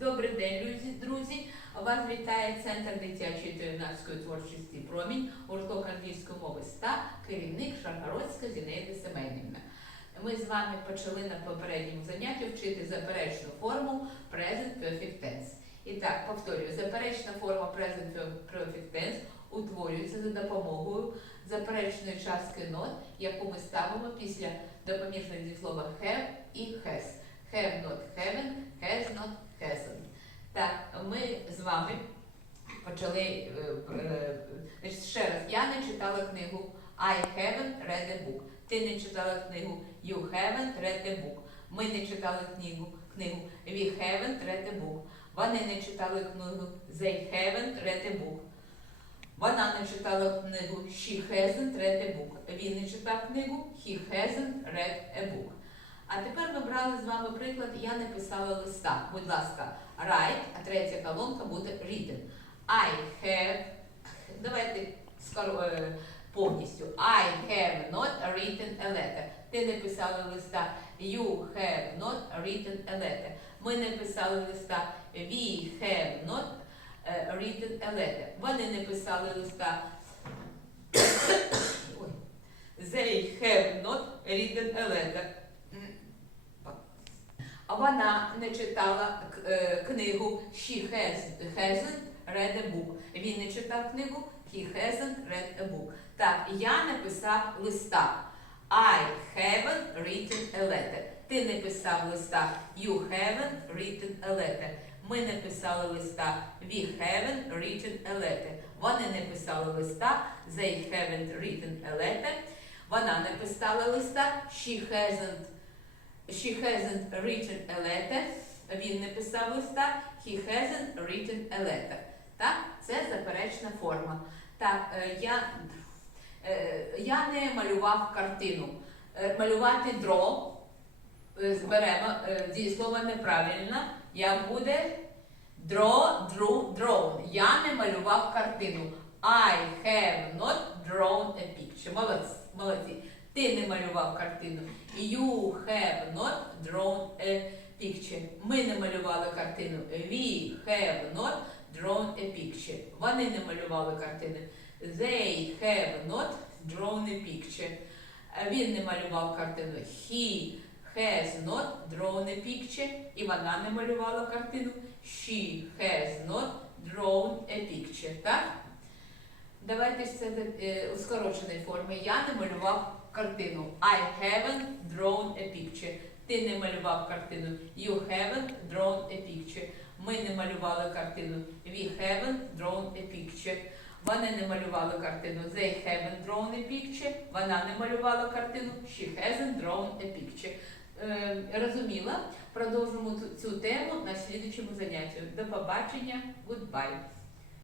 Добрий день, друзі. Вас вітає Центр дитячої та юнацької творчості Промінь, гурток англійської мови ста, керівник Шаргородська Зінаїда Семенівна. Ми з вами почали на попередньому занятті вчити заперечну форму Present Perfect Tense. І так, повторюю, заперечна форма Present Perfect Tense утворюється за допомогою заперечної частки not, яку ми ставимо після допоміжних дієслова have і has. Have not haven't, has not hasn't. Так, ми з вами почали. е, е, ще раз, я не читала книгу I haven't read a book. Ти не читала книгу You haven't read a book. Ми не читали книгу, книгу We haven't read a book. Вони не читали книгу They haven't read a book. Вона не читала книгу She hasn't read a book. Він не читав книгу He hasn't read a book. А тепер ми брали з вами приклад Я не писала листа. Будь ласка, write, а третя колонка буде written. I have. Давайте е, повністю. I have not written a letter. Ти не писала листа. You have not written a letter. Ми не писали листа. We have not е, written a letter. Вони не писали листа. They have not written a letter. Вона не читала е, книгу She has, hasn't read a book. Він не читав книгу He hasn't read a book. Так, я не писав листа. I haven't written a letter. Ти не писав листа. You haven't written a letter. Ми не писали листа. We haven't written a letter. Вони не писали листа. They haven't written a letter. Вона не писала листа. She hasn't She hasn't written a letter. Він не писав листа. He hasn't written a letter. Так, це заперечна форма. Так, е, я, е, я не малював картину. Е, Малювати е, зберемо дієслово неправильно. Як буде draw, drew, drawn. Я не малював картину. I have not drawn a picture. Молодці. молодці. Ти не малював картину. You have not drawn a picture. Ми не малювали картину. We have not drawn a picture. Вони не малювали картину. They have not drawn a picture. Е, Він не малював картину. He has not drawn a picture. І вона не малювала картину. She has not drawn a picture. Так? Давайте це е, у скороченій формі. Я не малював картину. I haven't drawn a picture. Ти не малював картину. You haven't drawn a picture. Ми не малювали картину. We haven't drawn a picture. Вони не малювали картину. They haven't drawn a picture. Вона не малювала картину. She hasn't drawn a picture. Е, розуміла? Продовжимо цю- тему на слідчому занятті. До побачення. Goodbye.